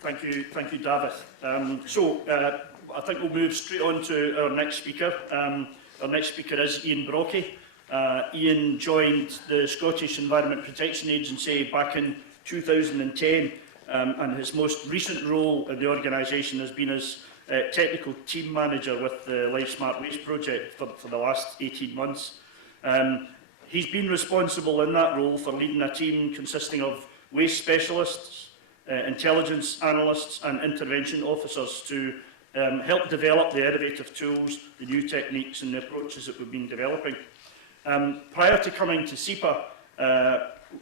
Thank you, David. I think we'll move straight on to our next speaker. Our next speaker is Iain Brockie. Iain joined the Scottish Environment Protection Agency back in 2010, and his most recent role in the organisation has been as technical team manager with the Life Smart Waste project for the last 18 months. He's been responsible in that role for leading a team consisting of waste specialists, intelligence analysts and intervention officers to help develop the innovative tools, the new techniques and the approaches that we've been developing. Prior to coming to SEPA,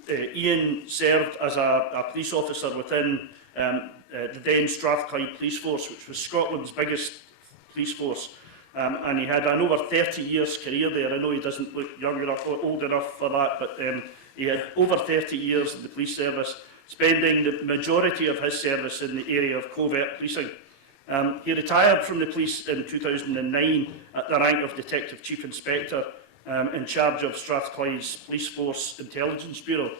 Iain served as a police officer within the then Strathclyde Police Force, which was Scotland's biggest police force. And he had an over 30 years career there. I know he doesn't look young enough or old enough for that, but he had over 30 years in the police service, spending the majority of his service in the area of covert policing. He retired from the police in 2009 at the rank of Detective Chief Inspector in charge of Strathclyde's Police Force Intelligence Bureau.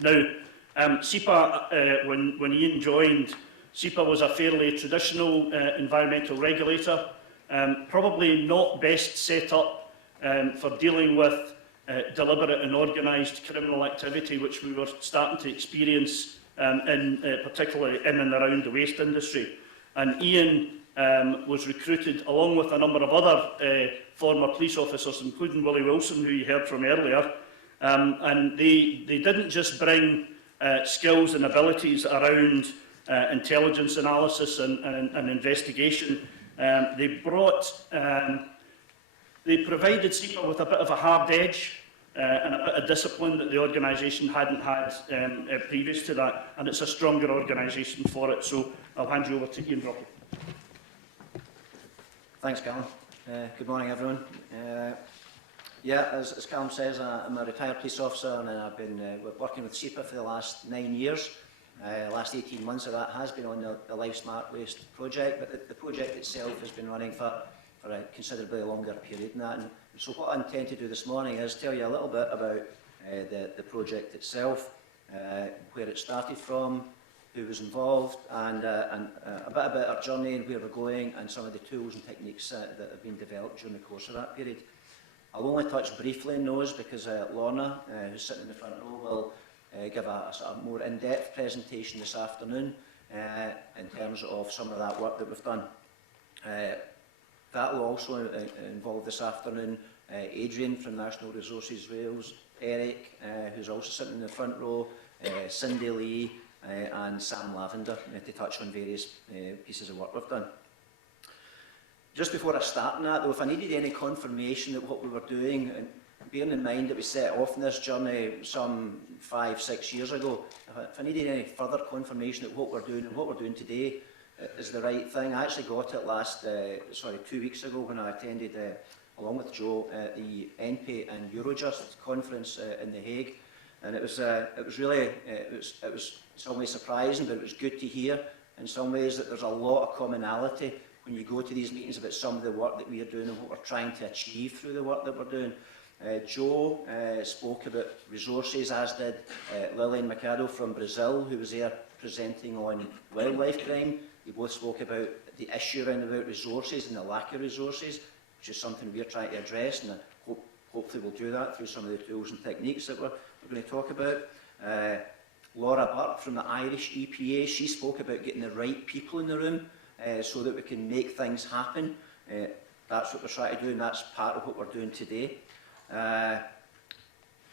Now, SEPA, when Iain joined, SEPA was a fairly traditional environmental regulator, probably not best set up for dealing with deliberate and organised criminal activity, which we were starting to experience, particularly in and around the waste industry. And Iain was recruited along with a number of other former police officers, including Willie Wilson, who you heard from earlier. And they didn't just bring skills and abilities around intelligence analysis and investigation. They provided SEPA with a bit of a hard edge and a bit of discipline that the organisation hadn't had previous to that, and it's a stronger organisation for it. So I'll hand you over to Iain Brockie. Thanks, Callum. Good morning, everyone. As Callum says, I'm a retired police officer, and I've been working with SEPA for the last 9 years. Last 18 months of that has been on the Life Smart Waste project, but the project itself has been running for a considerably longer period than that. And so what I intend to do this morning is tell you a little bit about the project itself, where it started from, who was involved, and a bit about our journey and where we're going, and some of the tools and techniques that have been developed during the course of that period. I'll only touch briefly on those because Lorna, who's sitting in the front row, will give a sort of more in-depth presentation this afternoon in terms of some of that work that we've done. That will also involve this afternoon Adrian from National Resources Wales, Eric, who's also sitting in the front row, Cindy Lee, and Sam Lavender to touch on various pieces of work we've done. Just before I start on that, though, if I needed any confirmation that what we were doing, and bearing in mind that we set off on this journey some 5-6 years ago, if I needed any further confirmation that what we're doing and what we're doing today is the right thing, I actually got it 2 weeks ago when I attended, along with Joe, the NP and Eurojust conference in The Hague. And it was really, it was in some ways surprising, but it was good to hear in some ways that there's a lot of commonality when you go to these meetings about some of the work that we are doing and what we're trying to achieve through the work that we're doing. Joe spoke about resources, as did Lilian Mercado from Brazil, who was there presenting on wildlife crime. We both spoke about the issue around about resources and the lack of resources, which is something we're trying to address, and hopefully we'll do that through some of the tools and techniques that we're going to talk about. Laura Burke from the Irish EPA, she spoke about getting the right people in the room so that we can make things happen. That's what we're trying to do, and that's part of what we're doing today.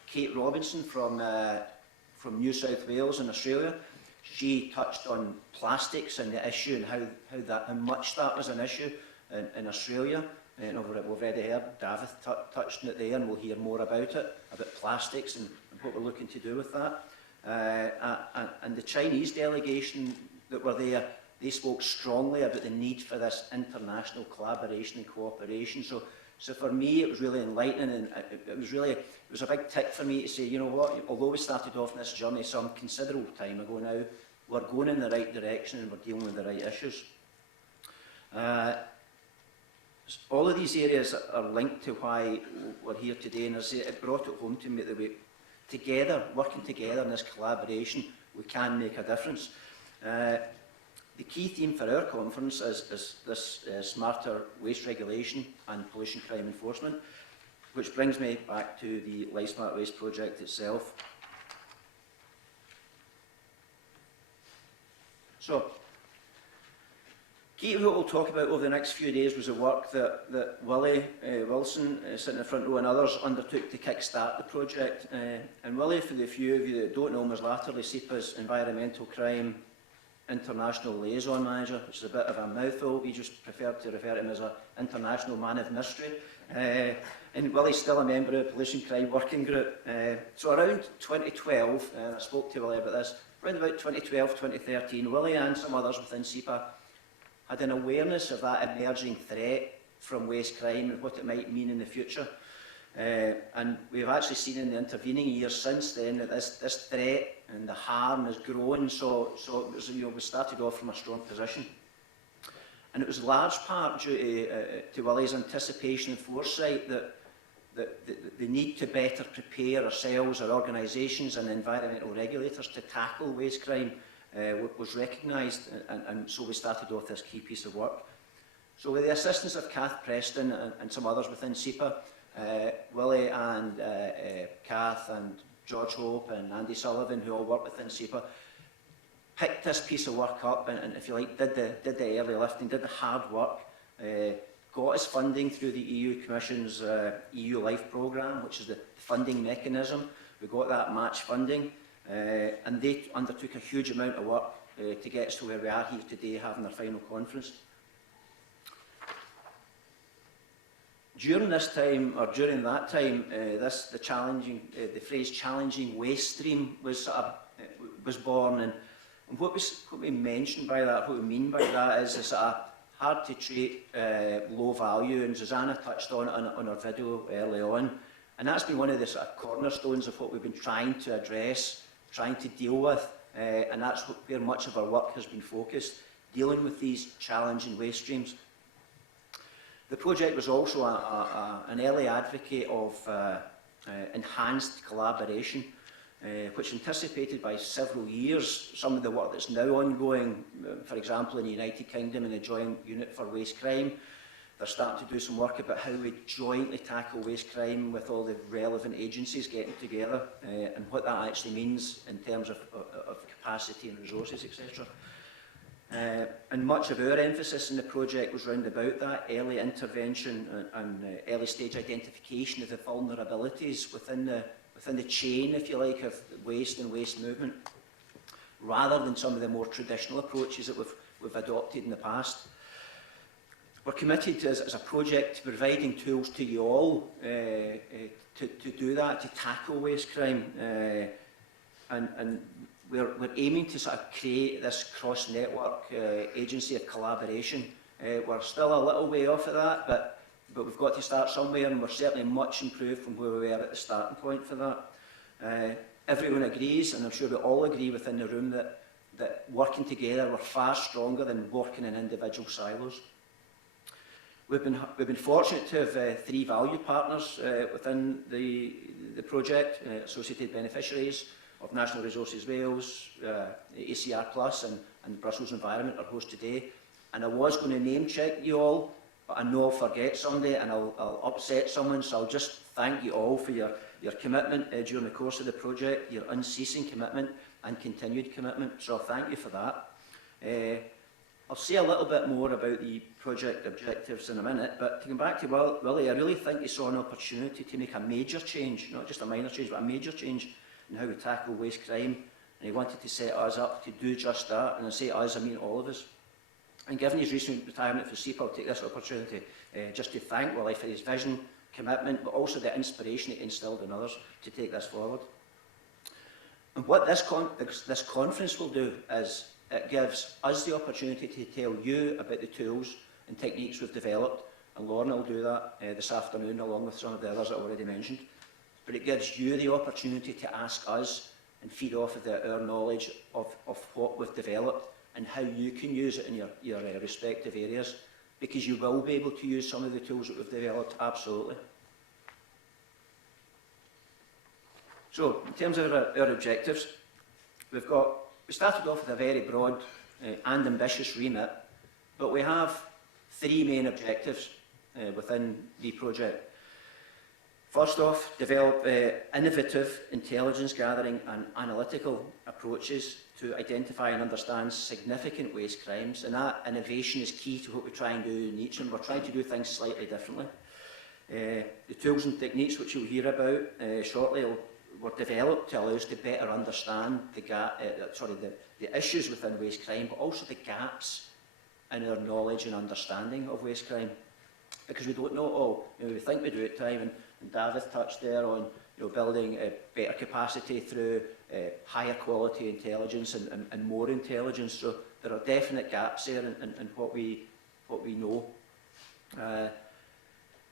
Kate Robinson from New South Wales in Australia, she touched on plastics and the issue and how much that was an issue in Australia. And we've already heard David touched on it there, and we'll hear more about it, about plastics and what we're looking to do with that. And the Chinese delegation that were there, they spoke strongly about the need for this international collaboration and cooperation. So for me, it was really enlightening, and it was a big tick for me to say, you know what, although we started off on this journey some considerable time ago now, we're going in the right direction and we're dealing with the right issues. All of these areas are linked to why we're here today, and as I say, it brought it home to me that we, together, working together in this collaboration, we can make a difference. The key theme for our conference is this smarter waste regulation and pollution crime enforcement, which brings me back to the Life Smart Waste project itself. So, key to what we'll talk about over the next few days was the work that Willie Wilson, sitting in the front row, and others undertook to kick-start the project. And Willie, for the few of you that don't know him, is latterly SEPA's Environmental Crime International Liaison Manager, which is a bit of a mouthful. We just prefer to refer to him as an international man of mystery. And Willie's still a member of the Pollution Crime Working Group. So around 2012, and I spoke to Willie about this, around about 2012, 2013, Willie and some others within SEPA had an awareness of that emerging threat from waste crime and what it might mean in the future. And we've actually seen in the intervening years since then that this threat and the harm has grown, so it was, we started off from a strong position. And it was large part due to Willie's anticipation and foresight that the need to better prepare ourselves, our organisations and environmental regulators to tackle waste crime was recognised, and so we started off this key piece of work. So with the assistance of Kath Preston and some others within SEPA, Willie and Kath and George Hope and Andy Sullivan, who all work within SEPA, picked this piece of work up and if you like, did the early lifting, did the hard work, got us funding through the EU Commission's EU Life programme, which is the funding mechanism. We got that match funding, and they undertook a huge amount of work to get us to where we are here today, having our final conference. During this time, or during that time, the phrase "challenging waste stream" was born, and what we mentioned by that, what we mean by that, is it's hard to treat, low value, and Susanna touched on it on her video early on, and that's been one of the sort of cornerstones of what we've been trying to address, trying to deal with, and that's where much of our work has been focused, dealing with these challenging waste streams. The project was also an early advocate of enhanced collaboration, which anticipated by several years some of the work that's now ongoing, for example in the United Kingdom in the Joint Unit for Waste Crime. They're starting to do some work about how we jointly tackle waste crime with all the relevant agencies getting together, and what that actually means in terms of capacity and resources, etc. And much of our emphasis in the project was round about that early intervention and early stage identification of the vulnerabilities within the chain, if you like, of waste and waste movement, rather than some of the more traditional approaches that we've adopted in the past. We're committed as a project to providing tools to you all to do that, to tackle waste crime, and we're aiming to sort of create this cross-network agency of collaboration. We're still a little way off of that, but we've got to start somewhere, and we're certainly much improved from where we were at the starting point for that. Everyone agrees, and I'm sure we all agree within the room, that working together we're far stronger than working in individual silos. We've been fortunate to have 3 value partners within the project, associated beneficiaries of National Resources Wales, ACR Plus and Brussels Environment, our host today. And I was going to name check you all, but I know I'll forget somebody and I'll upset someone, so I'll just thank you all for your commitment during the course of the project, your unceasing commitment and continued commitment, so thank you for that. I'll say a little bit more about the project objectives in a minute, but to come back to Willie, I really think he saw an opportunity to make a major change, not just a minor change, but a major change in how we tackle waste crime, and he wanted to set us up to do just that, and I say us, I mean all of us. And given his recent retirement from SEPA, I'll take this opportunity just to thank Willie for his vision, commitment, but also the inspiration he instilled in others to take this forward. And what this conference will do is it gives us the opportunity to tell you about the tools and techniques we've developed, and Lorna will do that this afternoon along with some of the others I already mentioned. But it gives you the opportunity to ask us and feed off of our knowledge of what we've developed and how you can use it in your respective areas, because you will be able to use some of the tools that we've developed, absolutely. So, in terms of our objectives, we started off with a very broad and ambitious remit, but we have three main objectives within the project. First off, develop innovative intelligence gathering and analytical approaches to identify and understand significant waste crimes, and that innovation is key to what we try and do in each, and we're trying to do things slightly differently. The tools and techniques which you'll hear about shortly were developed to allow us to better understand the issues within waste crime, but also the gaps in our knowledge and understanding of waste crime, because we don't know it all. We think we do at time, and David touched there on building better capacity through higher quality intelligence and more intelligence. So there are definite gaps there in what we know.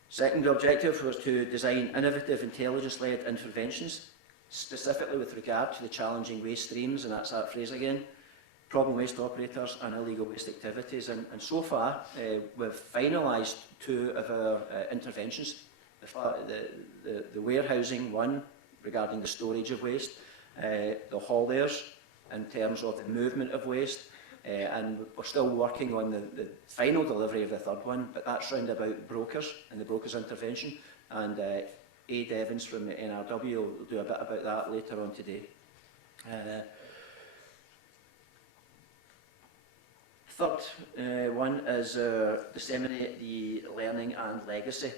Second objective was to design innovative intelligence-led interventions, specifically with regard to the challenging waste streams, and that's that phrase again, problem waste operators and illegal waste activities. And so far, we've finalised two of our interventions. The warehousing one regarding the storage of waste, the hauliers in terms of the movement of waste, and we're still working on the final delivery of the third one, but that's round about brokers and the brokers intervention, and Aid Evans from the NRW will do a bit about that later on today. Third one is disseminate the learning and legacy.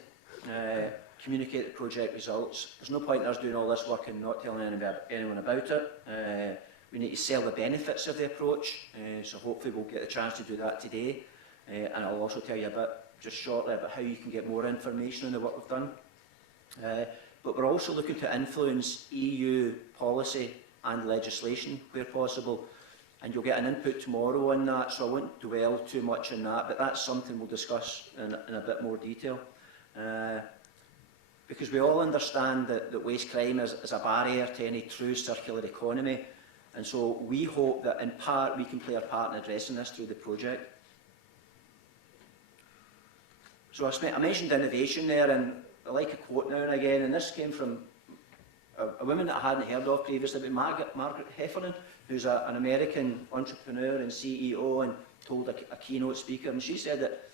Communicate the project results. There's no point in us doing all this work and not telling anyone about it. We need to sell the benefits of the approach, so hopefully we'll get the chance to do that today. And I'll also tell you a bit, just shortly, about how you can get more information on the work we've done. But we're also looking to influence EU policy and legislation where possible, and you'll get an input tomorrow on that, so I won't dwell too much on that, but that's something we'll discuss in a bit more detail. Because we all understand that waste crime is a barrier to any true circular economy, and so we hope that in part we can play our part in addressing this through the project. So I mentioned innovation there, and I like a quote now and again, and this came from a woman that I hadn't heard of previously, but Margaret Heffernan, who's an American entrepreneur and CEO, and told a keynote speaker, and she said that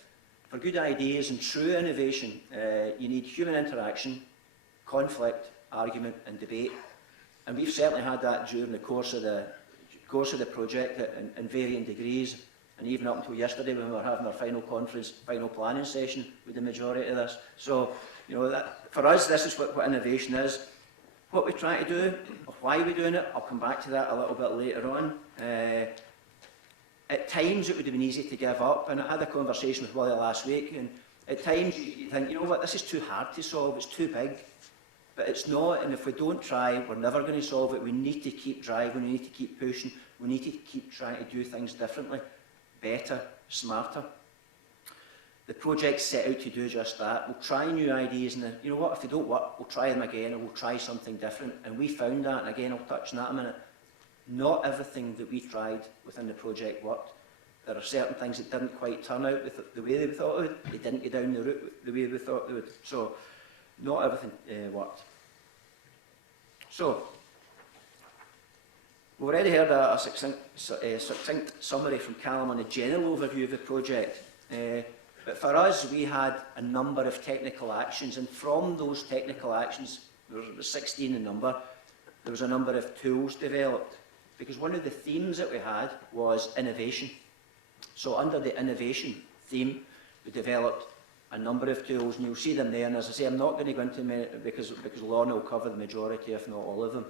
for good ideas and true innovation, you need human interaction, conflict, argument and debate. And we've certainly had that during the course of the project in varying degrees, and even up until yesterday when we were having our final planning session with the majority of this. So, that, for us, this is what innovation is. What we try to do, or why we're doing it, I'll come back to that a little bit later on. At times it would have been easy to give up, and I had a conversation with Willie last week, and at times you think, you know what, this is too hard to solve, it's too big. But it's not, and if we don't try, we're never going to solve it. We need to keep driving, we need to keep pushing, we need to keep trying to do things differently, better, smarter. The project set out to do just that. We'll try new ideas, and you know what, if they don't work, we'll try them again, and we'll try something different. And we found that, and again, I'll touch on that in a minute. Not everything that we tried within the project worked. There are certain things that didn't quite turn out the way we thought they would. They didn't go down the route the way we thought they would. So, not everything worked. So, we've already heard a succinct summary from Callum on the general overview of the project. But for us, we had a number of technical actions, and from those technical actions, there was 16 in number, there was a number of tools developed. Because one of the themes that we had was innovation. So under the innovation theme, we developed a number of tools, and you'll see them there. And as I say, I'm not going to go into them because Lorna will cover the majority, if not all of them.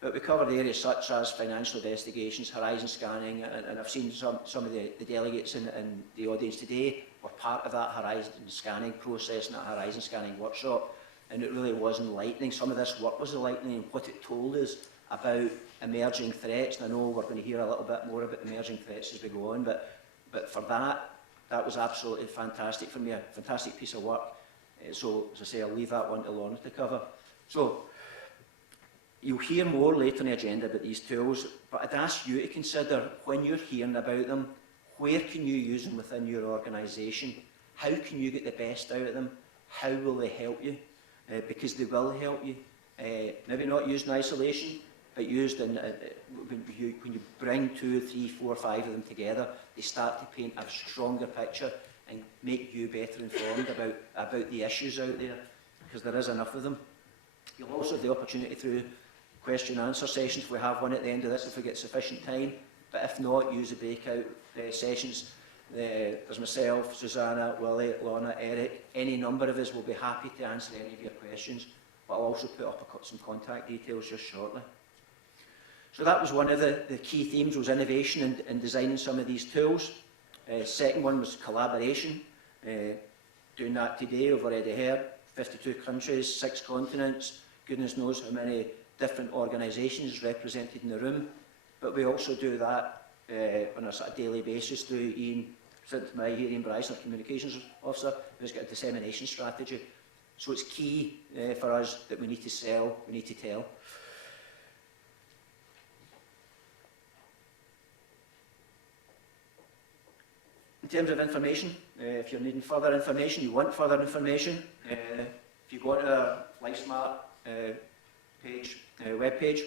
But we covered areas such as financial investigations, horizon scanning, and I've seen some of the delegates in the audience today were part of that horizon scanning process and that horizon scanning workshop. And it really was enlightening. Some of this work was enlightening, and what it told us about emerging threats. And I know we're going to hear a little bit more about emerging threats as we go on, but for that was absolutely fantastic for me, a fantastic piece of work. So, as I say, I'll leave that one to Lorna to cover. So, you'll hear more later on the agenda about these tools, but I'd ask you to consider, when you're hearing about them, where can you use them within your organisation? How can you get the best out of them? How will they help you? Because they will help you. Maybe not used in isolation, used in, when you bring 2, 3, 4, 5 of them together, they start to paint a stronger picture and make you better informed about the issues out there, because there is enough of them. You'll also have the opportunity through question and answer sessions, if we have one at the end of this, if we get sufficient time, but if not, use the breakout sessions. There's myself, Susanna, Willie, Lorna, Eric, any number of us will be happy to answer any of your questions, but I'll also put up some contact details just shortly. So that was one of the key themes, was innovation in designing some of these tools. Second one was collaboration. Doing that today, we've already heard, 52 countries, 6 continents, goodness knows how many different organisations represented in the room. But we also do that on a sort of daily basis through Iain Brockie, our communications officer, who's got a dissemination strategy. So it's key for us that we need to sell, we need to tell. In terms of information, if you're needing further information, you want further information, if you go to our LifeSmart web page,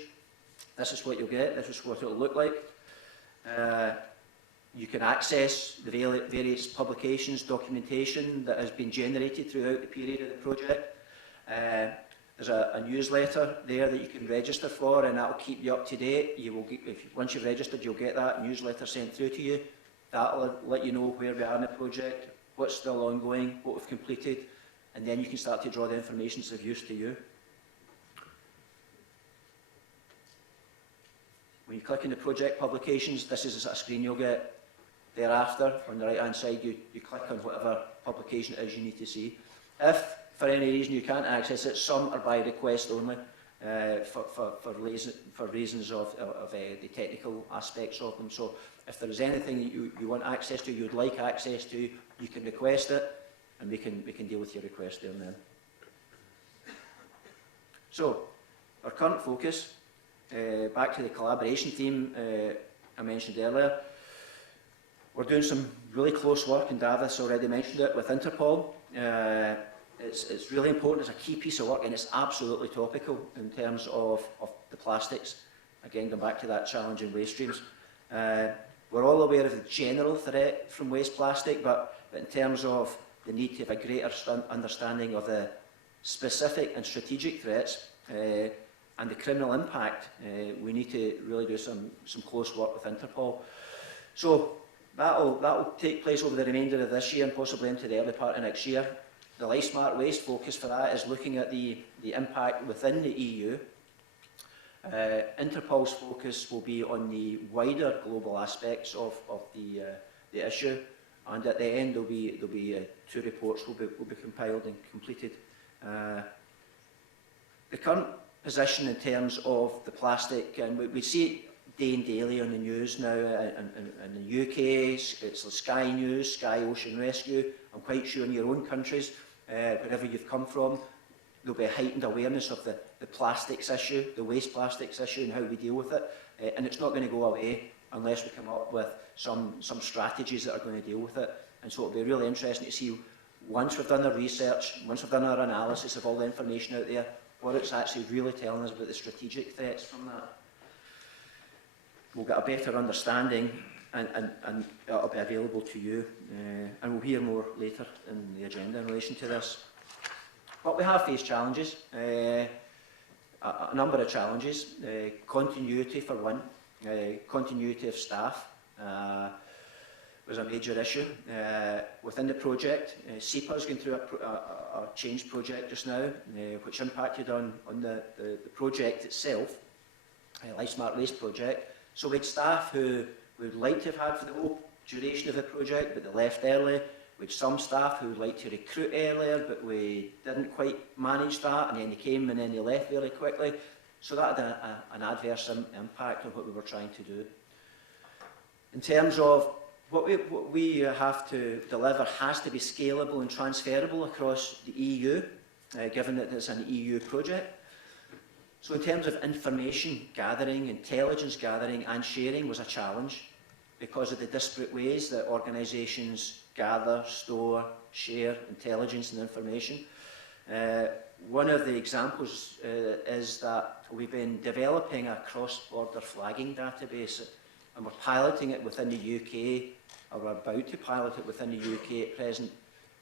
this is what you'll get, this is what it'll look like. You can access the various publications, documentation that has been generated throughout the period of the project. There's a newsletter there that you can register for, and that will keep you up to date. You will get, once you've registered, you'll get that newsletter sent through to you. That will let you know where we are in the project, what's still ongoing, what we've completed, and then you can start to draw the information that's of use to you. When you click on the project publications, this is the sort of screen you'll get. Thereafter, on the right-hand side, you click on whatever publication it is you need to see. If, for any reason, you can't access it, some are by request only, for reasons of the technical aspects of them. So if there is anything that you want access to, you would like access to, you can request it, and we can deal with your request there and then. So, our current focus, back to the collaboration theme I mentioned earlier, we're doing some really close work, and Davis already mentioned it, with INTERPOL. It's really important, it's a key piece of work, and it's absolutely topical in terms of the plastics. Again, going back to that challenge in waste streams. We're all aware of the general threat from waste plastic, but in terms of the need to have a greater understanding of the specific and strategic threats and the criminal impact, we need to really do some close work with INTERPOL. So that'll take place over the remainder of this year and possibly into the early part of next year. The LifeSmart Waste focus for that is looking at the impact within the EU. INTERPOL's focus will be on the wider global aspects of the issue, and at the end there'll be 2 reports will be compiled and completed. The current position in terms of the plastic, and we see it day and daily on the news now. In the UK, it's the Sky News, Sky Ocean Rescue. I'm quite sure in your own countries, wherever you've come from, there'll be a heightened awareness of the plastics issue, the waste plastics issue, and how we deal with it. And it's not going to go away unless we come up with some strategies that are going to deal with it. And so it'll be really interesting to see, once we've done our research, once we've done our analysis of all the information out there, what it's actually really telling us about the strategic threats from that. We'll get a better understanding, and it'll be available to you. And we'll hear more later in the agenda in relation to this. But we have faced challenges, a number of challenges. Continuity for one, continuity of staff was a major issue within the project. SEPA is going through a change project just now, which impacted on the project itself, LifeSmart Waste project. So we had staff who we would like to have had for the whole duration of the project, but they left early. We had some staff who would like to recruit earlier, but we didn't quite manage that, and then they came and then they left very quickly. So that had an adverse impact on what we were trying to do. In terms of what we have to deliver has to be scalable and transferable across the EU, given that it's an EU project. So in terms of information gathering, intelligence gathering and sharing was a challenge because of the disparate ways that organisations gather, store, share intelligence and information. One of the examples is that we've been developing a cross-border flagging database, and we're piloting it within the UK, or we're about to pilot it within the UK at present.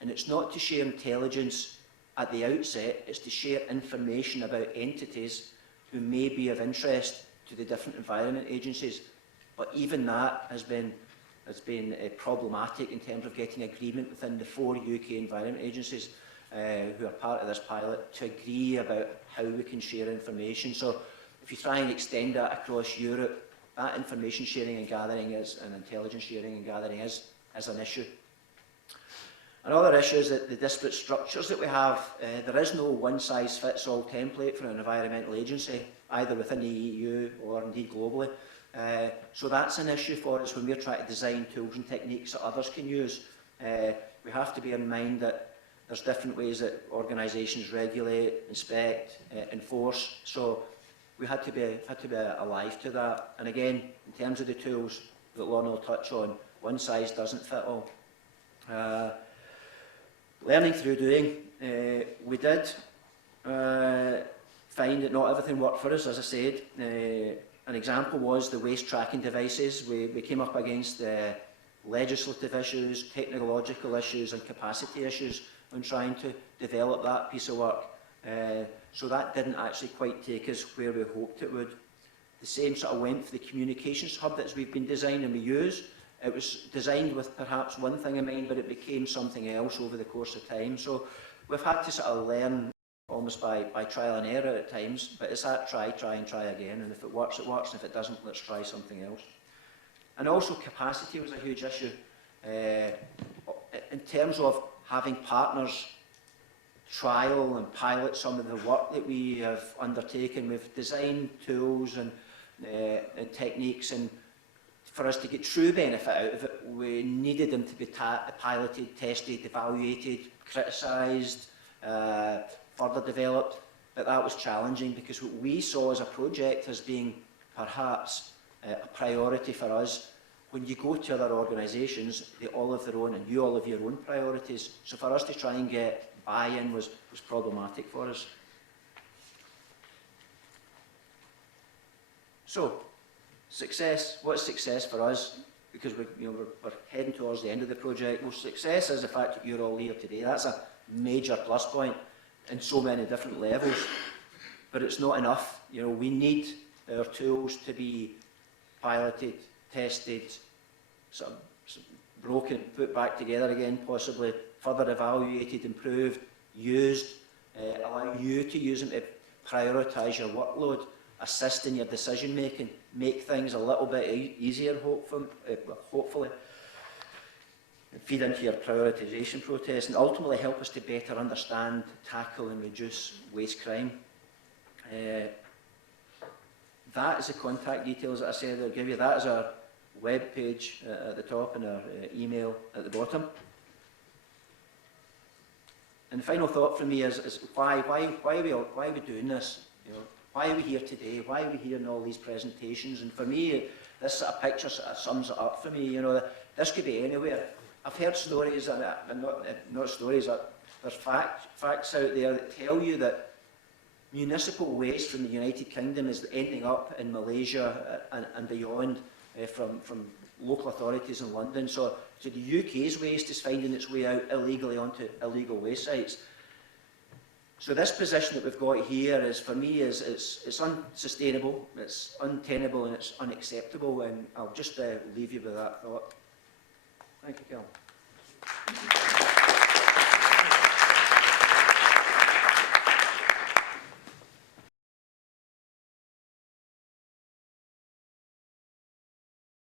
And it's not to share intelligence at the outset, it's to share information about entities who may be of interest to the different environment agencies. But even that has been problematic in terms of getting agreement within the 4 UK environment agencies who are part of this pilot to agree about how we can share information. So if you try and extend that across Europe, that information sharing and gathering and intelligence sharing and gathering is an issue. Another issue is that the disparate structures that we have, there is no one-size-fits-all template for an environmental agency, either within the EU or indeed globally. So that's an issue for us when we're trying to design tools and techniques that others can use. We have to bear in mind that there's different ways that organisations regulate, inspect, enforce. So we had to be alive to that. And again, in terms of the tools that Lorna will touch on, one size doesn't fit all. Learning through doing, we did find that not everything worked for us, as I said. An example was the waste tracking devices. We came up against legislative issues, technological issues and capacity issues when trying to develop that piece of work. So that didn't actually quite take us where we hoped it would. The same sort of went for the communications hub that we've been designing and we use. It was designed with perhaps one thing in mind, but it became something else over the course of time. So we've had to sort of learn almost by trial and error at times, but it's that try and try again, and if it works, it works, and if it doesn't, let's try something else. And also capacity was a huge issue. In terms of having partners trial and pilot some of the work that we have undertaken, we've designed tools and techniques, and for us to get true benefit out of it, we needed them to be piloted, tested, evaluated, criticised, further developed, but that was challenging because what we saw as a project as being perhaps a priority for us. When you go to other organisations, they all have their own, and you all have your own priorities. So for us to try and get buy-in was problematic for us. So, success. What's success for us? Because we're heading towards the end of the project. Well, success is the fact that you're all here today. That's a major plus point in so many different levels. But it's not enough. We need our tools to be piloted, tested, sort of broken, put back together again, possibly further evaluated, improved, used, allow you to use them to prioritise your workload, assist in your decision making, make things a little bit easier, hopefully, and feed into your prioritisation process, and ultimately help us to better understand, tackle and reduce waste crime. That is the contact details that I said I'll give you. That is our web page at the top and our email at the bottom. And the final thought from me is why are we doing this? Why are we here today? Why are we here in all these presentations? And for me, this sort of picture sort of sums it up for me. This could be anywhere. I've heard stories, and not stories, there's facts out there that tell you that municipal waste from the United Kingdom is ending up in Malaysia and beyond from local authorities in London. So the UK's waste is finding its way out illegally onto illegal waste sites. So this position that we've got here is, for me, it's unsustainable, it's untenable and it's unacceptable, and I'll just leave you with that thought. Thank you, Kel.